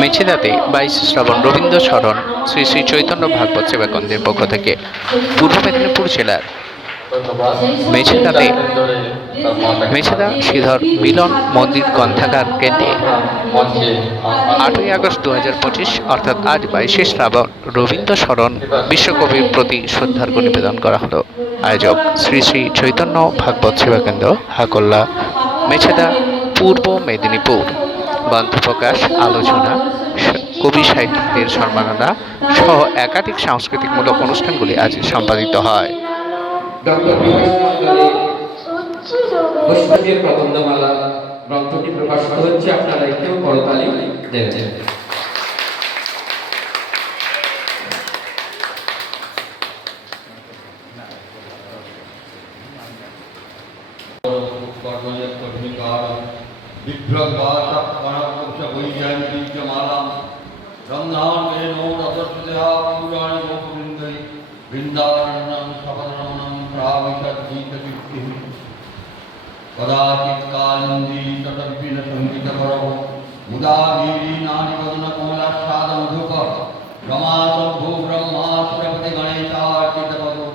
মেছেদাতে বাইশ শ্রাবণ রবীন্দ্র স্মরণ শ্রী শ্রী চৈতন্য ভাগবত সেবাকন্দের পক্ষ থেকে পূর্ব মেদিনীপুর জেলার মেছেদাতে মেছেদা শ্রীধর মিলন মন্দির গ্রন্থাগার কেন্দ্রে আটই আগস্ট দু হাজার পঁচিশ, অর্থাৎ আজ বাইশে শ্রাবণ, রবীন্দ্র স্মরণ বিশ্বকবির প্রতি শ্রদ্ধার্ঘ্য নিবেদন করা হলো। আয়োজক শ্রী শ্রী চৈতন্য ভাগবত সেবা কেন্দ্র হাকল্লা, মেছেদা, পূর্ব মেদিনীপুর। গ্রন্থপ্রকাশ আলোচনা কবি সাহিত্যের সম্মাননা সহ একাধিক সাংস্কৃতিকমূলক অনুষ্ঠানগুলি আজ সম্পাদিত হয়। ডক্টর বিভাস মন্ডলের বৈষ্ণবীয় প্রবন্ধমালা গ্রন্থটি প্রকাশিত হচ্ছে আপনারা একটু করতালি দেবেন। કોઈ જયંતિ કે મારા ગંગાન કે નો રસત્યા પુરાણી ગોપવિંદઈ વિંદારણ્યમ સપદરમણમ પ્રાવિશદ્ધિતચિત્તિ કદાચિત કાલંદી તટવિન સંગીત પરવો મુદા વીરી નાની વદન કોલાશાદ મધુપ રમા સભો બ્રહ્માસ્ત્રપતિ ગણેશાર્ચિત પદો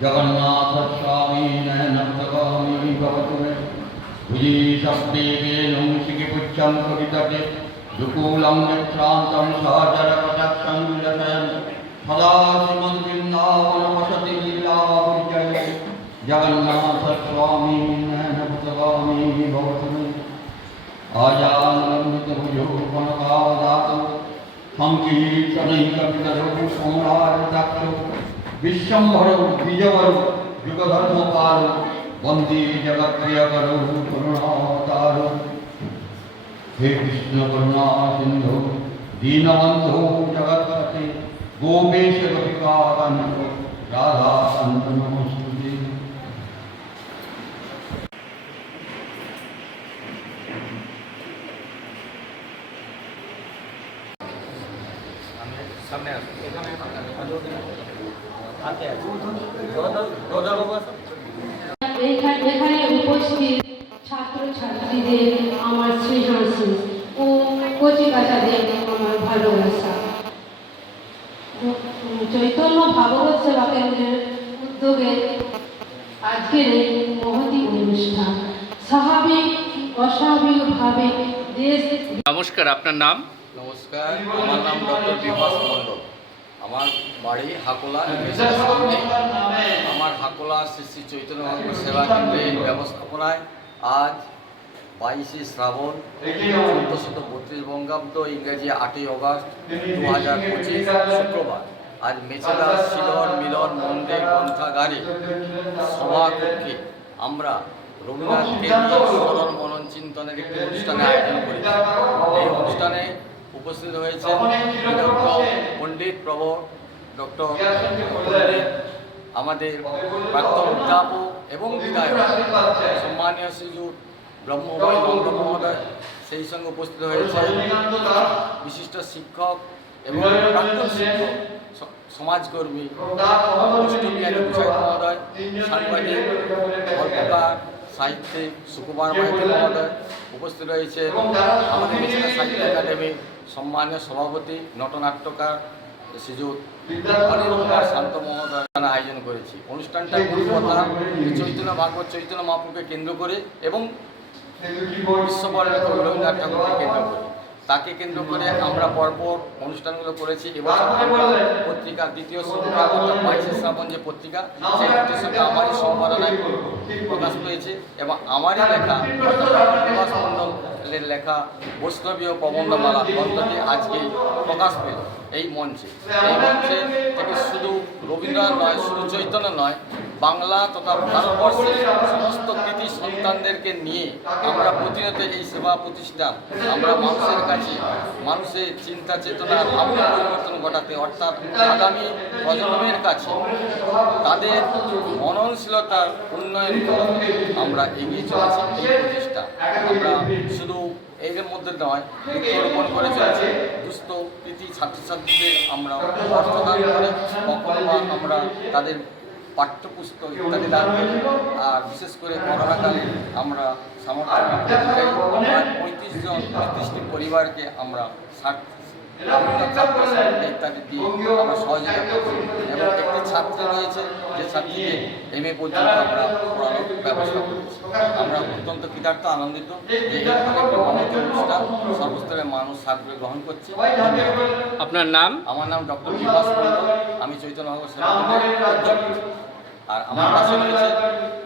જગન્નાથ विशब्देवेनुं शिखिपुच्छं कवितटे विपुलं विभ्रान्तं सहचरपटक्षं विलसयन् सदा श्रीमद्वृन्दावनवसति लीलापुर्जये जगन्नाथस्वामी नयनपुतगामी भवतु मे आजानमितभुजो वनकावदातु सङ्कीर्तनैः कपितरघु सोमराजदाक्षो विश्वम्भरो विजवरो युगधर्मपालो वन्दे जगत्प्रियकरो करुणावतारो हे कृष्ण करुणा सिन्धो दीनबन्धो जगत्पते गोपेश कपिकाकान्तो राधाकान्त नमस्तुते এখানে এখানে উপস্থিত ছাত্র ছাত্রীদের আমার স্নেহাশিস ও কচিকাচাদের আমার ভালোবাসা। চৈতন্য ভাগবত সেবা কেন্দ্রের উদ্যোগে আজকের এই মহতি অনুষ্ঠান। স্বাভাবিক অস্বাভাবিকভাবে দেশ নমস্কার আপনার নাম? নমস্কার আমার নাম ডক্টর বিভাস মণ্ডল। আমার বাড়ি হাকোলা আমার হাকোলা শ্রী শ্রী চৈতন্য মহাপ্রভু সেবা কেন্দ্রের ব্যবস্থাপনায় আজ বাইশে শ্রাবণ চোদ্দশত বত্রিশ বঙ্গাব্দ ইংরেজি আটই অগস্ট দু হাজার পঁচিশ শুক্রবার। আজ মেছেদা, শিলন, মিলন, মন্দির, গ্রন্থাগারে সভাকক্ষে আমরা রবীন্দ্রনাথকে স্মরণ মনন চিন্তনের একটি অনুষ্ঠানে আয়োজন করেছি। এই অনুষ্ঠানে উপস্থিত হয়েছে ডক্টর পণ্ডিত প্রভ ডক্টর পণ্ডিত আমাদের প্রাক্তন অধ্যাপক এবং বিধায়ক সম্মানীয় শ্রীযুত ব্রহ্মভয় নন্দ মহোদয় সেই সঙ্গে উপস্থিত হয়েছে বিশিষ্ট শিক্ষক এবং প্রাক্তন শিক্ষক সমাজকর্মী অষ্টমীয়ানী বিষয় মহোদয়, সাংবাদিক, গল্পকার, সাহিত্যিক সুকুমার মাইতি মহোদয় উপস্থিত রয়েছে আমাদের সাহিত্য একাডেমির সম্মানীয় সভাপতি, নটনাট্যকার শ্রীযুত শান্ত মহোদয় আয়োজন করেছি। অনুষ্ঠানটা কথা চৈতন্য ভাগবত চৈতন্য মহাপুরকে কেন্দ্র করে এবং বিশ্ব কবি রবীন্দ্রনাথ ঠাকুরকে কেন্দ্র করে। তাকে কেন্দ্র করে আমরা পরপর অনুষ্ঠানগুলো করেছি। এবছর পত্রিকা, দ্বিতীয় সংখ্যা বাইশে শ্রাবণ যে পত্রিকা, সেই দ্বিতীয় সংখ্যা আমারই সম্পাদনায় প্রকাশ পেয়েছে এবং আমারই লেখা মণ্ডলের লেখা বৈষ্ণবীয় প্রবন্ধমালা গ্রন্থটি আজকে প্রকাশ পেল এই মঞ্চে। এই মঞ্চে থেকে শুধু রবীন্দ্রনাথ নয়, শুধু চৈতন্য নয় বাংলা তথা ভারতবর্ষের সমস্ত কৃতি সন্তানদেরকে নিয়ে আমরা প্রতিনিয়ত এই সেবা প্রতিষ্ঠান আমরা মানুষের কাছে, মানুষের চিন্তা চেতনার ভাবনা পরিবর্তন ঘটাতে, অর্থাৎ আগামী প্রজন্মের কাছে তাদের মননশীলতার উন্নয়ন আমরা এগিয়ে চলেছি এই প্রতিষ্ঠা আমরা শুধু এর মধ্যে নয়, বৃক্ষরোপণ করে চলেছি। দুস্থ কৃতি ছাত্রছাত্রীদের আমরা অর্থদান করে কখনো আমরা তাদের পাঠ্যপুস্তক ইত্যাদি করি। আর বিশেষ করে করোনাকালে আমরা সামর্থ্য পঁয়ত্রিশ জন পঁয়ত্রিশটি পরিবারকে আমরা ষাট ইত্যাদি দিয়ে আমরা সহযোগিতা করছি। এবং একটি ছাত্রী রয়েছে যে ছাত্রীকে এম এ পর্যন্ত আমরা পড়ানোর ব্যবস্থা করেছি। আমরা অত্যন্ত কৃতার্থ আনন্দিত যে অনুষ্ঠান সর্বস্তরের মানুষ সাগ্রহে গ্রহণ করছে। আপনার নাম? আমার নাম ডক্টর বিভাস আমি চৈতন্য ভাগবত সেবা। আর আমার কাছে রয়েছে